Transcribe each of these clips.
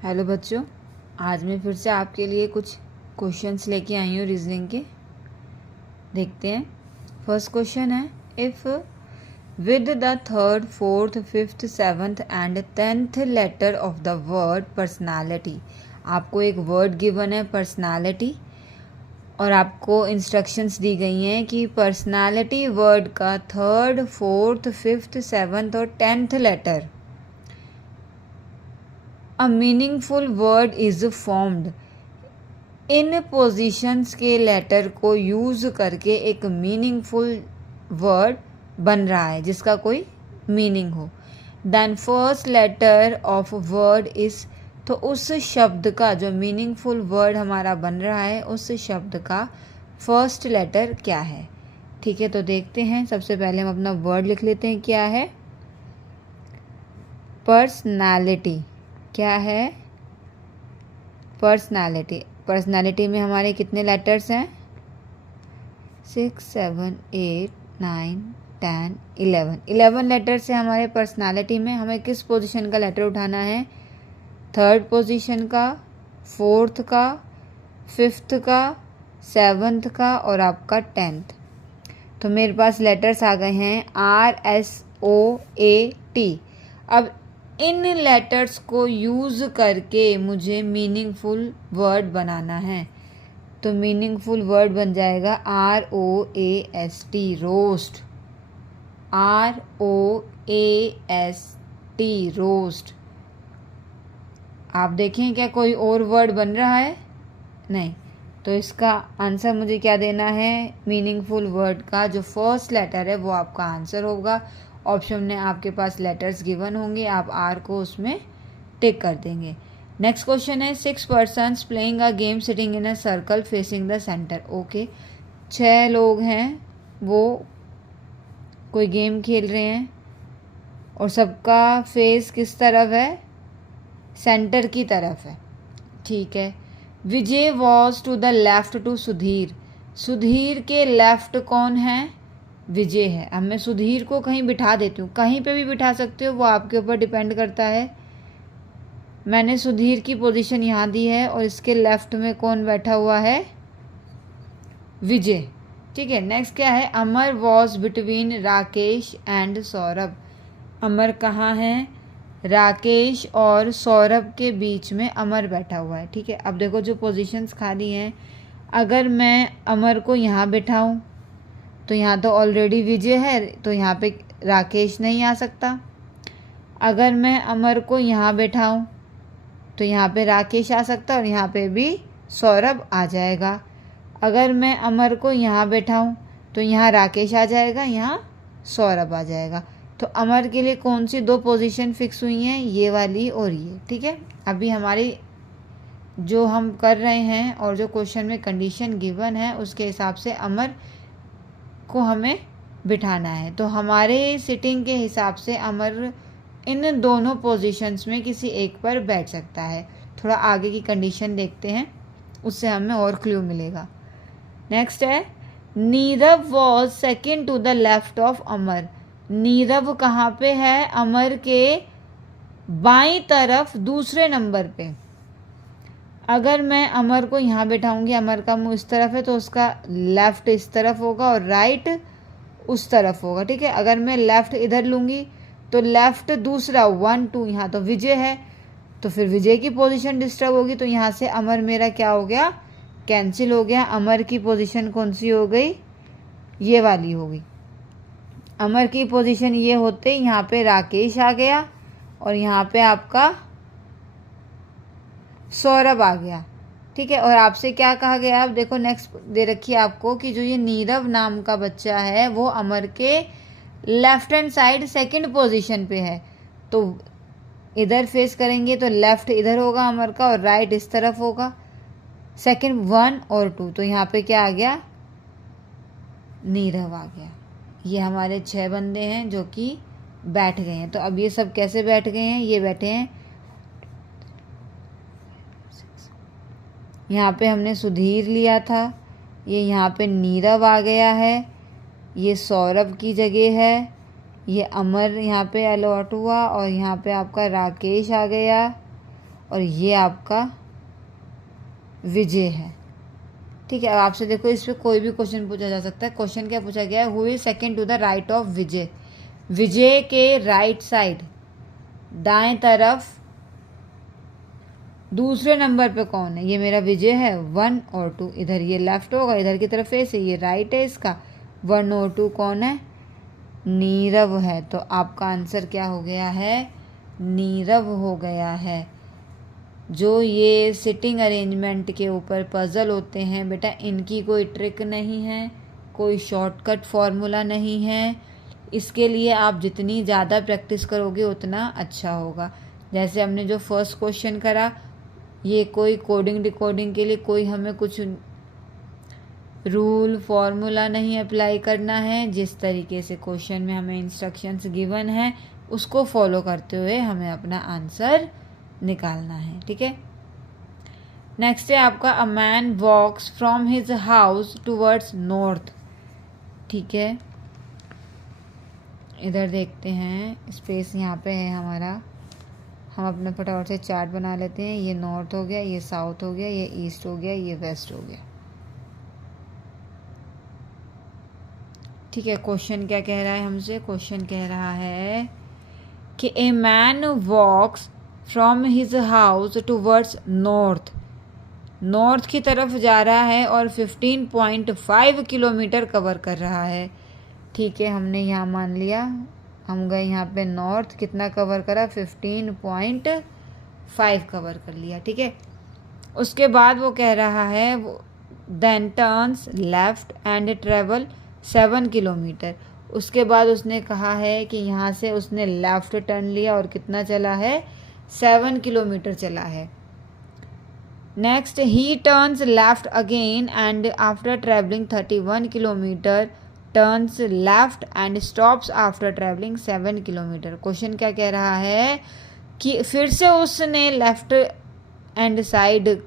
Hello बच्चों, आज मैं फिर से आपके लिए कुछ क्वेश्चंस लेके आई हूँ रीजनिंग के। देखते हैं। फर्स्ट क्वेश्चन है, if with the third, fourth, fifth, seventh and 10th letter of the word personality. आपको एक वर्ड गिवन है पर्सनालिटी और आपको इंस्ट्रक्शंस दी गई हैं कि पर्सनालिटी वर्ड का थर्ड, फोर्थ, फिफ्थ, सेवन्थ और 10th letter a meaningful word is formed. इन पोजीशंस के लेटर को यूज करके एक मीनिंगफुल वर्ड बन रहा है जिसका कोई मीनिंग हो। Then first letter of word is, तो उस शब्द का जो मीनिंगफुल वर्ड हमारा बन रहा है उस शब्द का फर्स्ट लेटर क्या है। ठीक है, तो देखते हैं। सबसे पहले हम अपना वर्ड लिख लेते हैं। क्या है? पर्सनालिटी। क्या है? पर्सनालिटी। पर्सनालिटी में हमारे कितने लेटर्स हैं? 6, 7, 8, 9, 10, 11 लेटर से हमारे पर्सनालिटी में हमें किस पोजीशन का लेटर उठाना है? थर्ड पोजीशन का, फोर्थ का, फिफ्थ का, सेवन्थ का और आपका 10th। तो मेरे पास लेटर्स आ गए हैं RSOAT। अब इन लेटर्स को यूज़ करके मुझे मीनिंगफुल वर्ड बनाना है। तो मीनिंगफुल वर्ड बन जाएगा ROAST, रोस्ट। ROAST, roast. आप देखें क्या कोई और वर्ड बन रहा है? नहीं। तो इसका आंसर मुझे क्या देना है? मीनिंगफुल वर्ड का जो फर्स्ट लेटर है वो आपका आंसर होगा। ऑप्शन में आपके पास लेटर्स गिवन होंगे, आप आर को उसमें टिक कर देंगे। नेक्स्ट क्वेश्चन है, 6 persons playing a game sitting in a circle facing the centre. Okay, 6 लोग हैं, वो कोई गेम खेल रहे हैं और सबका फेस किस तरफ है? सेंटर की तरफ है। ठीक है। Vijay was to the left to Sudhir. Sudhir के लेफ्ट कौन है? विजय है। अब मैं सुधीर को कहीं बिठा देती हूँ, कहीं पे भी बिठा सकते हो, वो आपके ऊपर डिपेंड करता है। मैंने सुधीर की पोजीशन यहाँ दी है और इसके लेफ्ट में कौन बैठा हुआ है? विजय। ठीक है। नेक्स्ट क्या है? Amar was between Rakesh and Saurabh. Amar कहाँ है? राकेश और सौरभ के बीच में अमर बैठा हुआ है। ठीक है। अब देखो जो पोजीशंस खाली हैं, अगर मैं अमर को यहाँ बिठाऊं तो यहाँ तो ऑलरेडी विजय है, तो यहाँ पे राकेश नहीं आ सकता। अगर मैं अमर को यहाँ बैठाऊं तो यहाँ पे राकेश आ सकता है और यहाँ पे भी सौरभ आ जाएगा। अगर मैं अमर को यहाँ बैठाऊं तो यहाँ राकेश आ जाएगा, यहाँ सौरभ आ जाएगा। तो अमर के लिए कौन सी 2 पोजीशन फिक्स हुई हैं? ये वाली और ये। ठीक है। अभी हमारी जो हम कर रहे हैं और जो क्वेश्चन में कंडीशन गिवन है उसके हिसाब से अमर को हमें बिठाना है। तो हमारे सिटिंग के हिसाब से अमर इन दोनों पोजीशंस में किसी एक पर बैठ सकता है। थोड़ा आगे की कंडीशन देखते हैं, उससे हमें और क्लू मिलेगा। नेक्स्ट है, Nirav was second to the left of Amar. Nirav कहाँ पे है? अमर के बाईं तरफ दूसरे नंबर पे। अगर मैं अमर को यहाँ बैठाऊंगी, अमर का मुंह इस तरफ है तो उसका लेफ्ट इस तरफ होगा और राइट उस तरफ होगा। ठीक है। अगर मैं लेफ्ट इधर लूँगी तो लेफ्ट दूसरा 1, 2, यहाँ तो विजय है, तो फिर विजय की पोजीशन डिस्टर्ब होगी। तो यहाँ से अमर मेरा क्या हो गया? कैंसिल हो गया। अमर की पोजीशन कौन सी हो गई? ये वाली होगी। अमर की पोजीशन ये होते यहाँ पे राकेश आ गया और यहाँ पे आपका सौरभ आ गया। ठीक है। और आपसे क्या कहा गया? अब देखो नेक्स्ट दे रखी है आपको कि जो ये नीरव नाम का बच्चा है वो अमर के left hand side second position पे है। तो इधर फेस करेंगे तो लेफ्ट इधर होगा अमर का और राइट इस तरफ होगा। सेकंड 1 और 2, तो यहाँ पे क्या आ गया? नीरव आ गया। ये हमारे 6 बंदे हैं जो कि बैठ गए हैं। तो अब ये सब कैसे बैठ गए हैं? ये बैठे हैं, यहाँ पे हमने सुधीर लिया था, ये यहाँ पे नीरव आ गया है, ये सौरभ की जगह है, ये अमर यहाँ पे अलॉट हुआ और यहाँ पे आपका राकेश आ गया और ये आपका विजय है। ठीक है, अब आपसे देखो इस पर कोई भी क्वेश्चन पूछा जा सकता है। क्वेश्चन क्या पूछा गया है, who is second to the right of Vijay. Vijay के राइट साइड दाएं तरफ दूसरे नंबर पे कौन है, ये मेरा विजय है 1 और 2। इधर ये लेफ्ट होगा, इधर की तरफ फेस है, ये राइट है इसका। 1 और 2 कौन है, नीरव है। तो आपका आंसर क्या हो गया है, नीरव हो गया है। जो ये सिटिंग अरेंजमेंट के ऊपर पजल होते हैं बेटा, इनकी कोई ट्रिक नहीं है, कोई शॉर्टकट फॉर्मूला नहीं है। इसके लिए आप जितनी ज़्यादा प्रैक्टिस करोगे उतना अच्छा होगा। जैसे हमने जो फर्स्ट क्वेश्चन करा, ये कोई कोडिंग डिकोडिंग के लिए कोई हमें कुछ रूल फॉर्मूला नहीं अप्लाई करना है। जिस तरीके से क्वेश्चन में हमें इंस्ट्रक्शंस गिवन है उसको फॉलो करते हुए हमें अपना आंसर निकालना है। ठीक है, नेक्स्ट है आपका a man walks from his house towards north. ठीक है, इधर देखते हैं, स्पेस यहाँ पे है हमारा। हम अपने फटाफट से चार्ट बना लेते हैं। ये नॉर्थ हो गया, ये साउथ हो गया, ये ईस्ट हो गया, ये वेस्ट हो गया। ठीक है, क्वेश्चन क्या कह रहा है हमसे, क्वेश्चन कह रहा है कि a man walks from his house towards north. North की तरफ जा रहा है और 15.5 किलोमीटर कवर कर रहा है। ठीक है, हमने यहाँ मान लिया, हम गए यहाँ पे नॉर्थ, कितना कवर करा, 15.5 कवर कर लिया। ठीक है, उसके बाद वो कह रहा है then turns left and travel 7 kilometre. उसके बाद उसने कहा है कि यहाँ से उसने लेफ्ट टर्न लिया और कितना चला है, 7 किलोमीटर चला है। Next he turns left again and after travelling 31 kilometre turns left and stops after travelling 7 kilometre. Question क्या कह रहा है कि फिर से उसने लेफ्ट एंड साइड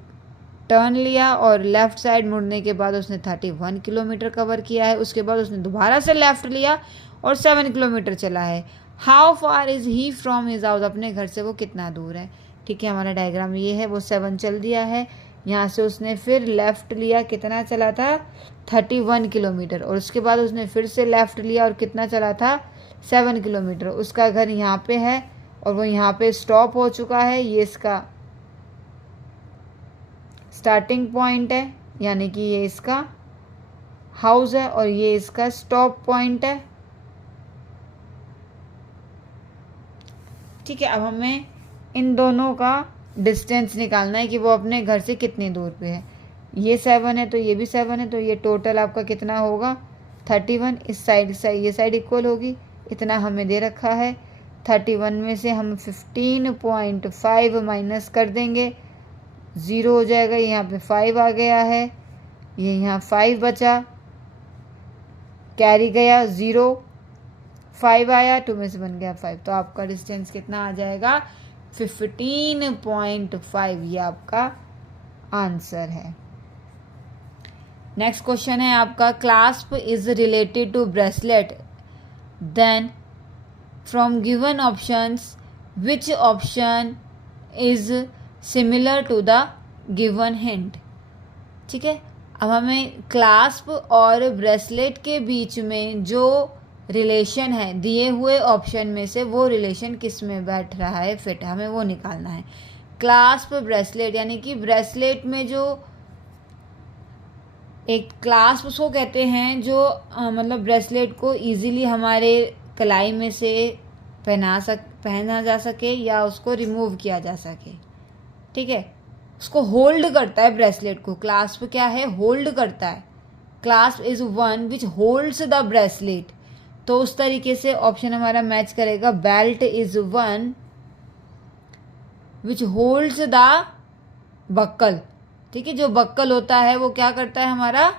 टर्न लिया और लेफ्ट साइड मुड़ने के बाद उसने 31 किलोमीटर कवर किया है। उसके बाद उसने दोबारा से लेफ्ट लिया और 7 किलोमीटर चला है। How far is he from his house, अपने घर से वो कितना दूर है। ठीक है, हमारा डायग्राम ये है, वो 7 चल दिया है। यहाँ से उसने फिर लेफ़्ट लिया, कितना चला था, 31 किलोमीटर। और उसके बाद उसने फिर से लेफ़्ट लिया और कितना चला था, 7 किलोमीटर। उसका घर यहाँ पे है और वो यहाँ पे स्टॉप हो चुका है। ये इसका स्टार्टिंग पॉइंट है, यानी कि ये इसका हाउस है और ये इसका स्टॉप पॉइंट है। ठीक है, अब हमें इन दोनों का डिस्टेंस निकालना है कि वो अपने घर से कितनी दूर पे है। ये 7 है तो ये भी 7 है, तो ये टोटल आपका कितना होगा, 31। इस साइड से ये साइड इक्वल होगी, इतना हमें दे रखा है। 31 में से हम 15.5 माइनस कर देंगे, 0 हो जाएगा। यहाँ पे 5 आ गया है, ये यहाँ 5 बचा, कैरी गया 0, 5 आया, 2 में से बन गया 5। तो आपका डिस्टेंस कितना आ जाएगा, 15.5। ये आपका आंसर है। नेक्स्ट क्वेश्चन है आपका clasp is related to bracelet, then from given options which option is similar to the given hint. ठीक है, अब हमें क्लास्प और ब्रेसलेट के बीच में जो रिलेशन है दिए हुए ऑप्शन में से वो रिलेशन किस में बैठ रहा है, फिट, हमें वो निकालना है। क्लास्प ब्रेसलेट, यानी कि ब्रेसलेट में जो एक क्लास्प उसको कहते हैं जो मतलब ब्रेसलेट को इजीली हमारे कलाई में से पहना जा सके या उसको रिमूव किया जा सके। ठीक है, उसको होल्ड करता है ब्रेसलेट को। क्लास्प क्या है, होल्ड करता है। Clasp is one which holds the bracelet. तो उस तरीके से ऑप्शन हमारा मैच करेगा। Belt is one which holds the buccal. ठीक है, जो बक्कल होता है वो क्या करता है, हमारा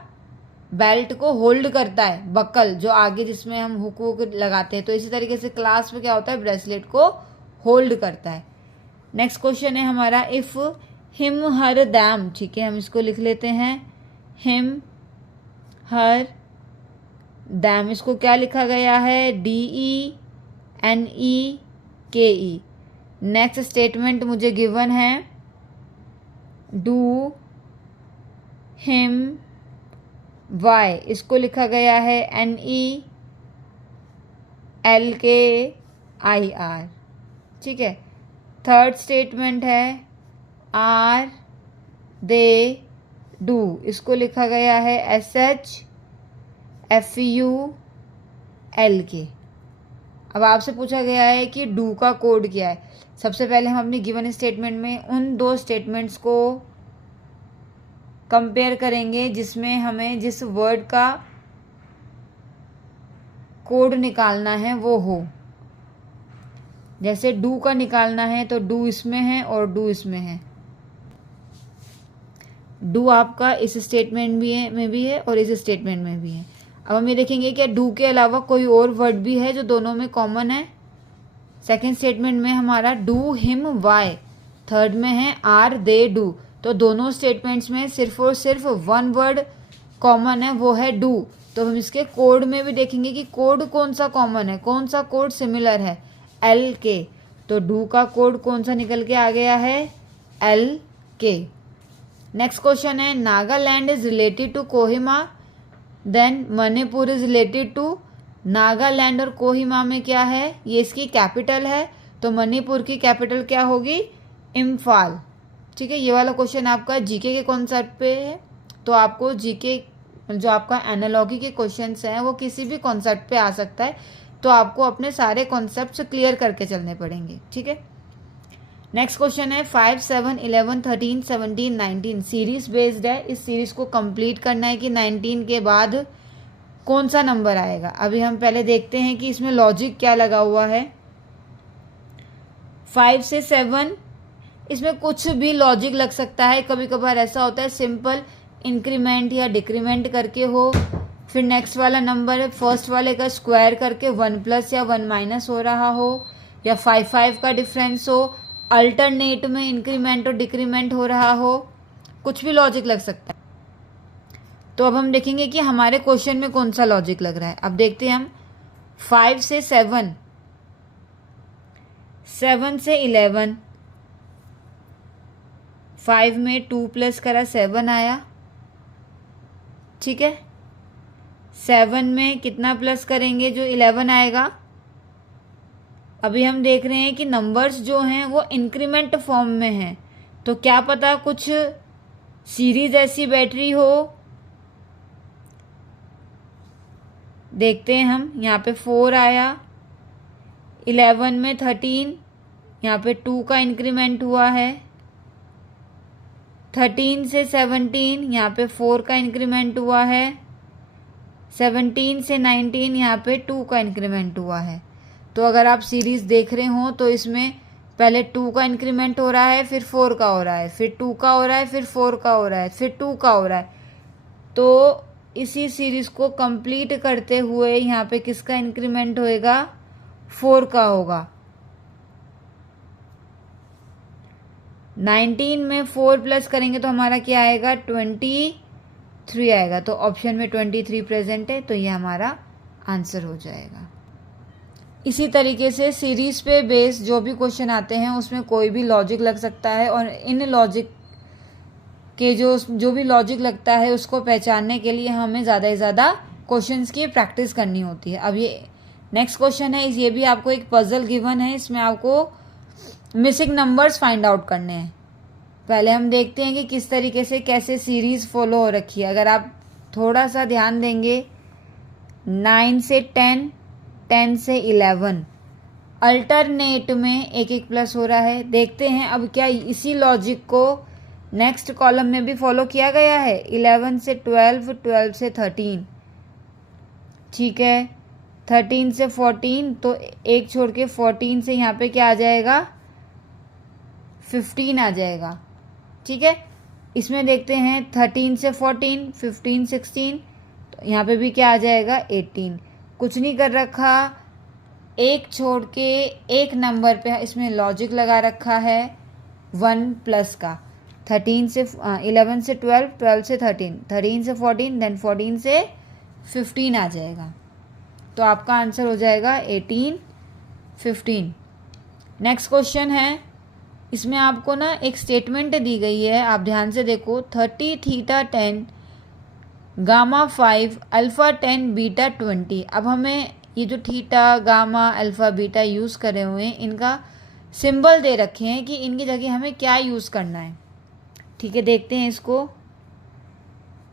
बेल्ट को होल्ड करता है। बक्कल जो आगे जिसमें हम हुक वुक लगाते हैं, तो इसी तरीके से क्लास्प क्या होता है, ब्रेसलेट को होल्ड करता है। नेक्स्ट क्वेश्चन है हमारा इफ हिम हर दैम। ठीक है, हम इसको लिख लेते हैं, हिम हर दैम। इसको क्या लिखा गया है, DENEKE। नेक्स्ट स्टेटमेंट मुझे गिवन है डू हिम वाई, इसको लिखा गया है NELKIR, ठीक है। थर्ड स्टेटमेंट है आर दे डू, इसको लिखा गया है SHFULK। अब आपसे पूछा गया है कि डू का कोड क्या है। सबसे पहले हम अपनी गिवन स्टेटमेंट में उन दो स्टेटमेंट्स को कंपेयर करेंगे जिसमें हमें जिस वर्ड का कोड निकालना है वो हो। जैसे डू का निकालना है तो डू इसमें है और डू इसमें है। डू आपका इस स्टेटमेंट में भी है और इस स्टेटमेंट में भी है। अब हम ये देखेंगे कि डू के अलावा कोई और वर्ड भी है जो दोनों में कॉमन है। सेकंड स्टेटमेंट में हमारा डू हिम वाई, थर्ड में है आर दे डू, तो दोनों स्टेटमेंट्स में सिर्फ और सिर्फ वन वर्ड कॉमन है, वो है डू। तो हम इसके कोड में भी देखेंगे कि कोड कौन सा कॉमन है, कौन सा कोड सिमिलर है, LK। तो डू का कोड कौन सा निकल के आ गया है, LK। नेक्स्ट क्वेश्चन है Nagaland is related to Kohima, then Manipur is related to. Nagaland और कोहिमा में क्या है, ये इसकी कैपिटल है, तो मणिपुर की कैपिटल क्या होगी, इम्फाल, ठीक है। ये वाला क्वेश्चन आपका जीके के कॉन्सेप्ट पे है, तो आपको जीके जो आपका एनालॉजी के क्वेश्चंस हैं वो किसी भी कॉन्सेप्ट पे आ सकता है, तो आपको अपने सारे कॉन्सेप्ट्स क्लियर करके चलने पड़ेंगे, ठीक है। नेक्स्ट क्वेश्चन है 5, 7, 11, 13, 17, 19 सीरीज बेस्ड है। इस सीरीज को कंप्लीट करना है कि 19 के बाद कौन सा नंबर आएगा। अभी हम पहले देखते हैं कि इसमें लॉजिक क्या लगा हुआ है। 5 से 7 इसमें कुछ भी लॉजिक लग सकता है। कभी कभार ऐसा होता है सिंपल इंक्रीमेंट या डिक्रीमेंट करके हो, फिर नेक्स्ट वाला नंबर फर्स्ट वाले का स्क्वायर करके 1+ या 1- हो रहा हो, या 5 का डिफरेंस हो, अल्टरनेट में इंक्रीमेंट और डिक्रीमेंट हो रहा हो, कुछ भी लॉजिक लग सकता है। तो अब हम देखेंगे कि हमारे क्वेश्चन में कौन सा लॉजिक लग रहा है। अब देखते हैं हम 5 से 7, 7 से 11, 5 में 2 प्लस करा 7 आया, ठीक है। 7 में कितना प्लस करेंगे, जो 11 आएगा। अभी हम देख रहे हैं कि नंबर्स जो हैं वो इंक्रीमेंट फॉर्म में हैं, तो क्या पता कुछ सीरीज ऐसी बैठ रही हो। देखते हैं हम, यहाँ पे 4 आया, 11 में 13, यहाँ पे 2 का इंक्रीमेंट हुआ है, 13 से 17 यहाँ पे 4 का इंक्रीमेंट हुआ है, 17 से 19 यहाँ पे 2 का इंक्रीमेंट हुआ है। तो अगर आप सीरीज देख रहे हो तो इसमें पहले 2 का इंक्रीमेंट हो रहा है, फिर 4 का हो रहा है, फिर 2 का हो रहा है, फिर 4 का हो रहा है, फिर 2 का हो रहा है। तो इसी सीरीज को कंप्लीट करते हुए यहाँ पे किसका इंक्रीमेंट होएगा, 4 का होगा। 19 में 4 प्लस करेंगे तो हमारा क्या आएगा, 23 आएगा। तो ऑप्शन में 23 प्रेजेंट है, तो ये हमारा आंसर हो जाएगा। इसी तरीके से सीरीज पे बेस जो भी क्वेश्चन आते हैं उसमें कोई भी लॉजिक लग सकता है, और इन लॉजिक के जो भी लॉजिक लगता है उसको पहचानने के लिए हमें ज़्यादा से ज़्यादा क्वेश्चंस की प्रैक्टिस करनी होती है। अब ये नेक्स्ट क्वेश्चन है, ये भी आपको एक पजल गिवन है, इसमें आपको मिसिंग नंबर्स फाइंड आउट करने हैं। पहले हम देखते हैं कि किस तरीके से कैसे सीरीज फॉलो हो रखी है। अगर आप थोड़ा सा ध्यान देंगे, 9 से 10, 10 से 11 अल्टरनेट में एक प्लस हो रहा है। देखते हैं अब क्या इसी लॉजिक को नेक्स्ट कॉलम में भी फॉलो किया गया है। 11 से 12, 12 से 13, ठीक है। 13 से 14, तो एक छोड़ के 14 से यहाँ पे क्या आ जाएगा, 15 आ जाएगा, ठीक है। इसमें देखते हैं 13 से 14, 15, 16, तो यहाँ पे भी क्या आ जाएगा, 18। कुछ नहीं कर रखा, एक छोड़ के एक नंबर पे इसमें लॉजिक लगा रखा है 1+ का। 13 से 11 से 12, 12 से 13, 13 से 14, देन 14 से 15 आ जाएगा। तो आपका आंसर हो जाएगा 18, 15। नेक्स्ट क्वेश्चन है इसमें आपको ना एक स्टेटमेंट दी गई है, आप ध्यान से देखो। 30 थीटा 10 गामा 5 अल्फ़ा 10 बीटा 20। अब हमें ये जो theta gamma alpha beta use करे हुए हैं, इनका सिंबल दे रखे हैं कि इनकी जगह हमें क्या यूज़ करना है। ठीक है, देखते हैं इसको।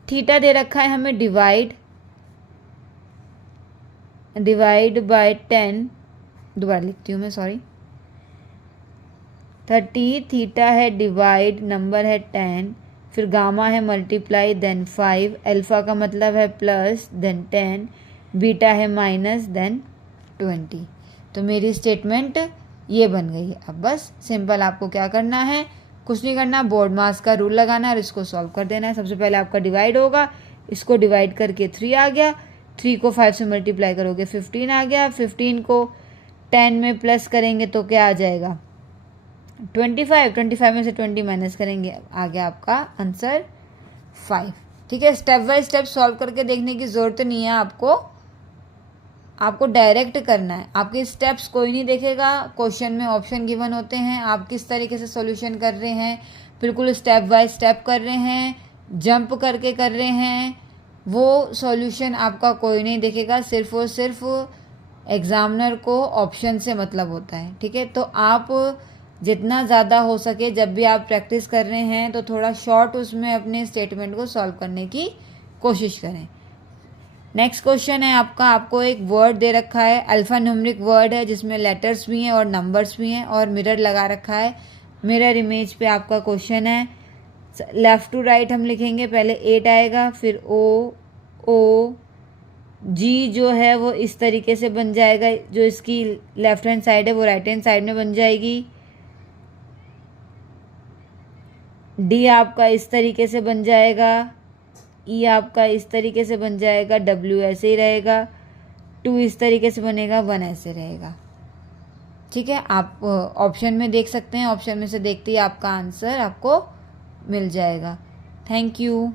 थीटा दे रखा है हमें डिवाइड बाय 10, दोबारा लिखती हूँ मैं, सॉरी। 30 थीटा है डिवाइड, नंबर है 10, फिर गामा है मल्टीप्लाई, देन 5, अल्फ़ा का मतलब है प्लस, देन 10, बीटा है माइनस, देन 20। तो मेरी स्टेटमेंट ये बन गई है। अब बस सिंपल आपको क्या करना है, कुछ नहीं करना, बोर्ड मास का रूल लगाना है और इसको सॉल्व कर देना है। सबसे पहले आपका डिवाइड होगा, इसको डिवाइड करके 3 आ गया, 3 को 5 से मल्टीप्लाई करोगे 15 आ गया, 15 को 10 में प्लस करेंगे तो क्या आ जाएगा 25, 25 में से 20 माइनस करेंगे, आ गया आपका आंसर 5। ठीक है, स्टेप बाय स्टेप सॉल्व करके देखने की ज़रूरत नहीं है आपको डायरेक्ट करना है। आपके स्टेप्स कोई नहीं देखेगा, क्वेश्चन में ऑप्शन गिवन होते हैं, आप किस तरीके से सॉल्यूशन कर रहे हैं, बिल्कुल स्टेप बाय स्टेप कर रहे हैं, जंप करके कर रहे हैं, वो सॉल्यूशन आपका कोई नहीं देखेगा। सिर्फ और सिर्फ एग्जामिनर को ऑप्शन से मतलब होता है। ठीक है, तो आप जितना ज़्यादा हो सके जब भी आप प्रैक्टिस कर रहे हैं तो थोड़ा शॉर्ट उसमें अपने स्टेटमेंट को सॉल्व करने की कोशिश करें। नेक्स्ट क्वेश्चन है आपको एक वर्ड दे रखा है, अल्फ़ा न्यूमेरिक वर्ड है जिसमें लेटर्स भी हैं और नंबर्स भी हैं और मिरर लगा रखा है। मिरर इमेज पे आपका क्वेश्चन है। लेफ़्ट टू राइट हम लिखेंगे, पहले 8 आएगा, फिर ओ जी जो है वो इस तरीके से बन जाएगा, जो इसकी लेफ्ट हैंड साइड है वो राइट हैंड साइड में बन जाएगी। डी आपका इस तरीके से बन जाएगा, ई आपका इस तरीके से बन जाएगा, डब्ल्यू ऐसे ही रहेगा, 2 इस तरीके से बनेगा, 1 ऐसे रहेगा। ठीक है, आप ऑप्शन में देख सकते हैं, ऑप्शन में से देखते ही आपका आंसर आपको मिल जाएगा। Thank you.